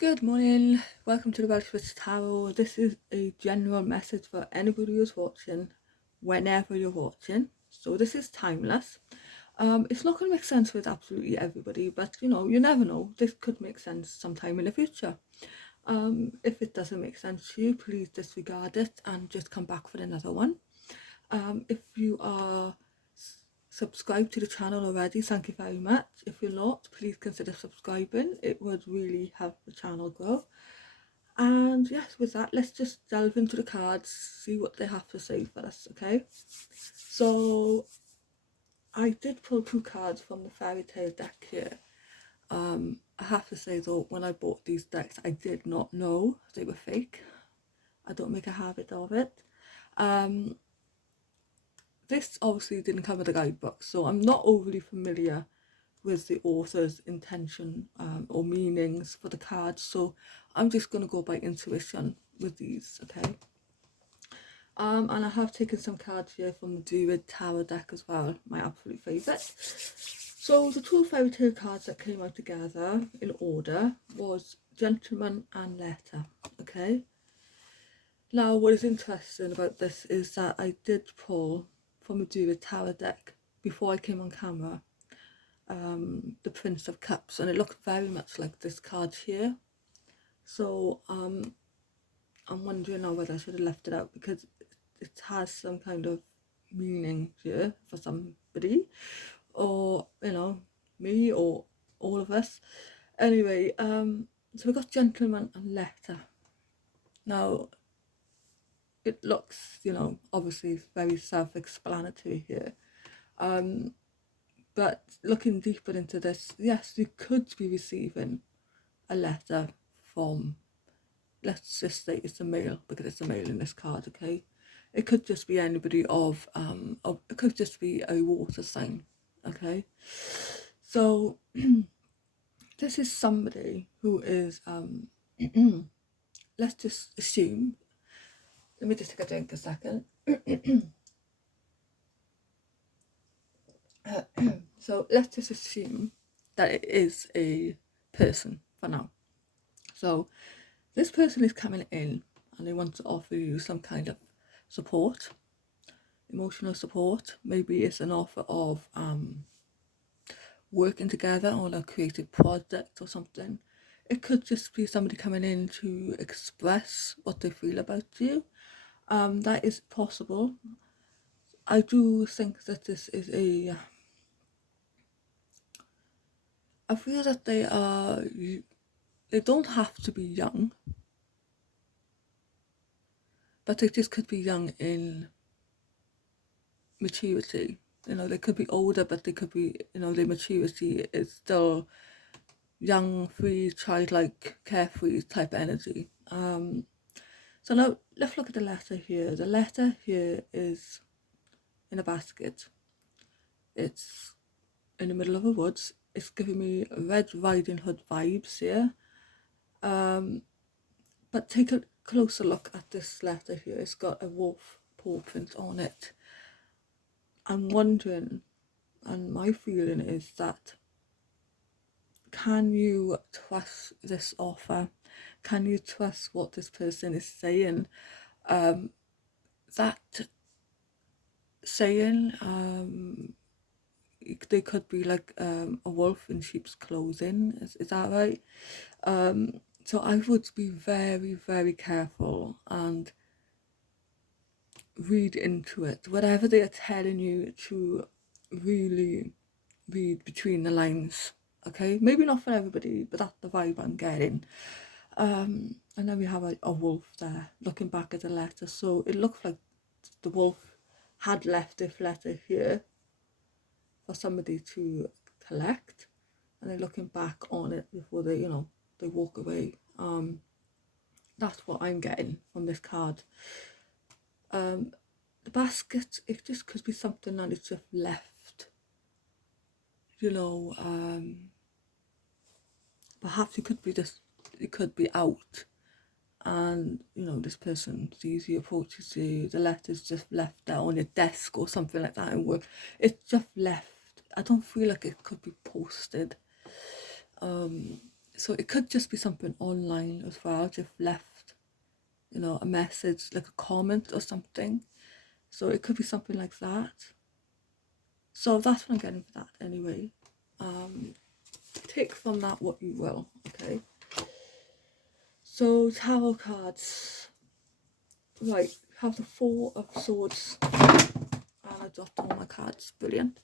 Good morning, welcome to the Welsh Witch Tarot. This is a general message for anybody who's watching, whenever you're watching. So this is timeless. It's not going to make sense with absolutely everybody, but you never know. This could make sense sometime in the future. If it doesn't make sense to you, please disregard it and just come back for another one. If you are subscribed to the channel already, thank you very much. If you're not, please consider subscribing. It would really help the channel grow. And yes, with that, let's just delve into the cards, see what they have to say for us, okay? So I did pull two cards from the fairy tale deck here. I have to say though, when I bought these decks, I did not know they were fake. I don't make a habit of it. This obviously didn't come with a guidebook, so I'm not overly familiar with the author's intention or meanings for the cards, so I'm just going to go by intuition with these, okay? And I have taken some cards here from the Druid Tarot deck as well, my absolute favourite. So the two fairy tale cards that came out together in order was Gentleman and Letter, okay? Now what is interesting about this is that I did pull from the Druid Tarot deck before I came on camera the Prince of Cups, and it looked very much like this card here. So I'm wondering now whether I should have left it out, because it has some kind of meaning here for somebody, or me, or all of us. Anyway, so we got Gentleman and Letter. Now it looks, obviously very self-explanatory here, but looking deeper into this, yes, you could be receiving a letter from, let's just say it's a male, because it's a male in this card, okay? It could just be anybody it could just be a water sign, okay? So this is somebody who is let's just assume, let me just take a drink a second. So let's just assume that it is a person for now. So this person is coming in and they want to offer you some kind of support, emotional support. Maybe it's an offer of working together on a creative project or something. It could just be somebody coming in to express what they feel about you. That is possible. I do think that this is I feel that they don't have to be young, but they just could be young in maturity. They could be older, but they could be, their maturity is still young, free, childlike, carefree type energy. So now let's look at the letter here. The letter here is in a basket. It's in the middle of a woods. It's giving me Red Riding Hood vibes here. But take a closer look at this letter here. It's got a wolf paw print on it. I'm wondering, and my feeling is that, can you trust this offer? Can you trust what this person is saying? That saying, they could be like a wolf in sheep's clothing. Is that right? So I would be very, very careful and read into it. Whatever they are telling you, to really read between the lines, okay? Maybe not for everybody, but that's the vibe I'm getting. And then we have a wolf there looking back at the letter. So it looks like the wolf had left this letter here for somebody to collect, and they're looking back on it before they they walk away. That's what I'm getting from this card. The basket, it just could be something that is just left, perhaps it could be out, and this person sees you, approaches you, the letter's just left there on your desk or something like that, and it's just left. I don't feel like it could be posted. So it could just be something online as well, just left, a message, like a comment or something. So it could be something like that. So that's what I'm getting for that anyway. Take from that what you will, okay? So tarot cards, right, have the Four of Swords, and I dropped all my cards, brilliant.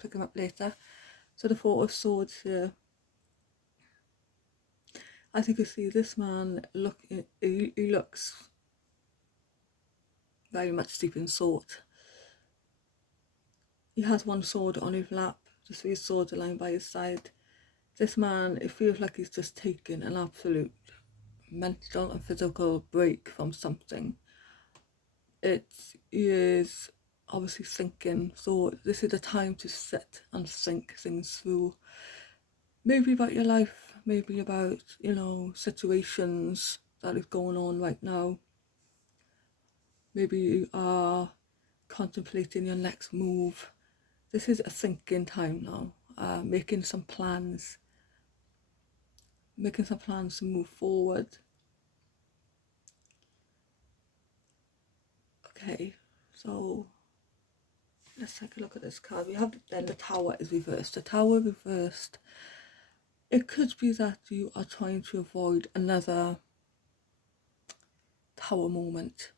Pick them up later. So the Four of Swords here, as you can see, this man, he looks very much deep in thought. He has one sword on his lap, the three swords are lying by his side. This man, it feels like he's just taken an absolute mental and physical break from something. It is obviously thinking, so this is a time to sit and think things through. Maybe about your life, maybe about, situations that is going on right now. Maybe you are contemplating your next move. This is a thinking time now, making some plans to move forward. Okay, so let's take a look at this card. We have then the Tower is reversed. The Tower reversed, it could be that you are trying to avoid another Tower moment.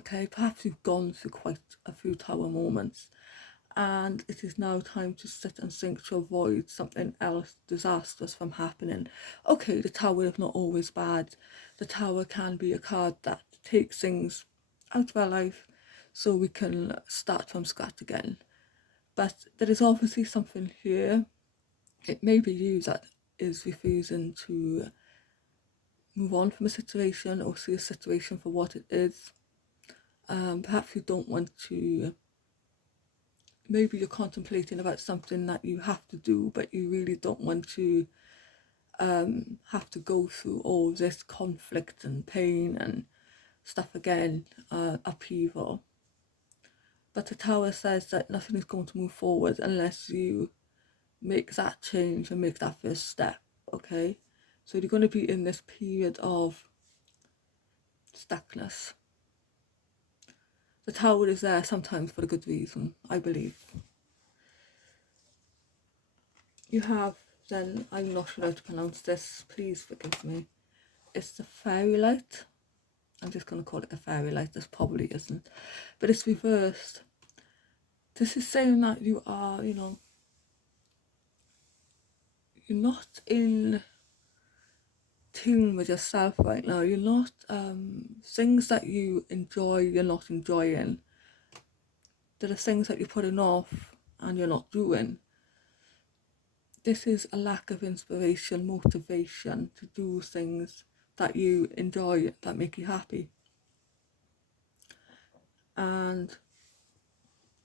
Okay, perhaps you've gone through quite a few Tower moments, and it is now time to sit and think to avoid something else disastrous from happening. Okay, the Tower is not always bad. The Tower can be a card that takes things out of our life so we can start from scratch again. But there is obviously something here. It may be you that is refusing to move on from a situation or see a situation for what it is. Perhaps you don't want to, maybe you're contemplating about something that you have to do, but you really don't want to have to go through all this conflict and pain and stuff again, upheaval. But the Tower says that nothing is going to move forward unless you make that change and make that first step, okay? So you're going to be in this period of stuckness. The Tower is there sometimes for a good reason, I believe. You have then, I'm not sure how to pronounce this, please forgive me. It's the Fairy Light. I'm just going to call it the Fairy Light, this probably isn't. But it's reversed. This is saying that you are, you're not in tune with yourself right now. You're not, things that you enjoy, you're not enjoying. There are things that you're putting off and you're not doing. This is a lack of inspiration, motivation to do things that you enjoy, that make you happy. And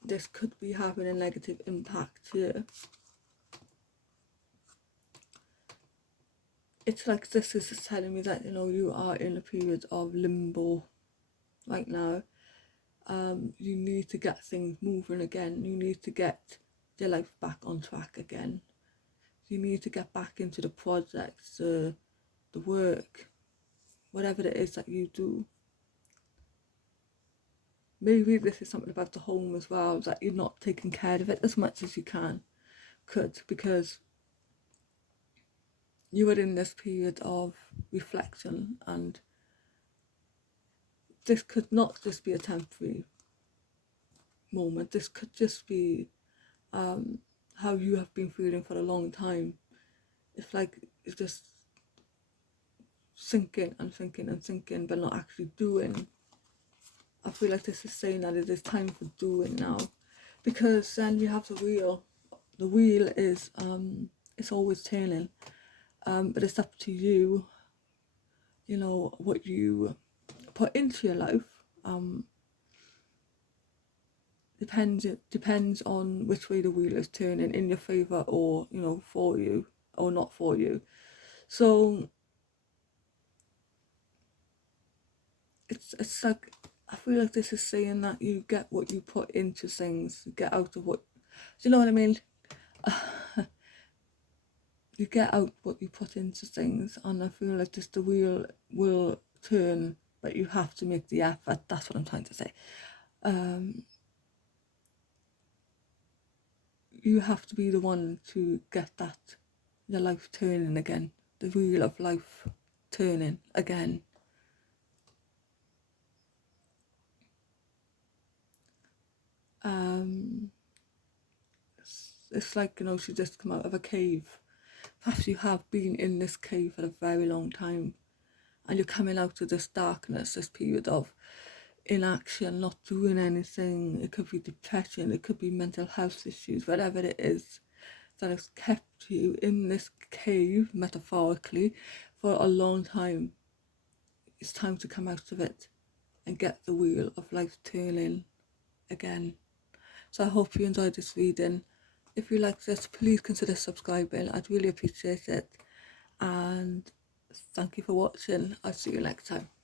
this could be having a negative impact here. It's like this is telling me that, you are in a period of limbo right now. You need to get things moving again. You need to get your life back on track again. You need to get back into the projects, the work, whatever it is that you do. Maybe this is something about the home as well, that you're not taking care of it as much as you could, because you are in this period of reflection, and this could not just be a temporary moment. This could just be how you have been feeling for a long time. It's like it's just thinking and thinking and thinking, but not actually doing. I feel like this is saying that it is time for doing now, because then you have the wheel. The wheel is it's always turning, but it's up to you. What you put into your life. Depends on which way the wheel is turning, in your favor or for you or not for you. So it's like, I feel like this is saying that you get what you put into things, you get out of what, do you know what I mean? you get out what you put into things, and I feel like just the wheel will turn, but you have to make the effort. That's what I'm trying to say. You have to be the one to get that, your life turning again, the wheel of life turning again. It's like, she just come out of a cave. Perhaps you have been in this cave for a very long time, and you're coming out of this darkness, this period of inaction, not doing anything. It could be depression, it could be mental health issues, whatever it is that has kept you in this cave, metaphorically, for a long time. It's time to come out of it and get the wheel of life turning again. So I hope you enjoyed this reading. If you like this, please consider subscribing. I'd really appreciate it. And thank you for watching. I'll see you next time.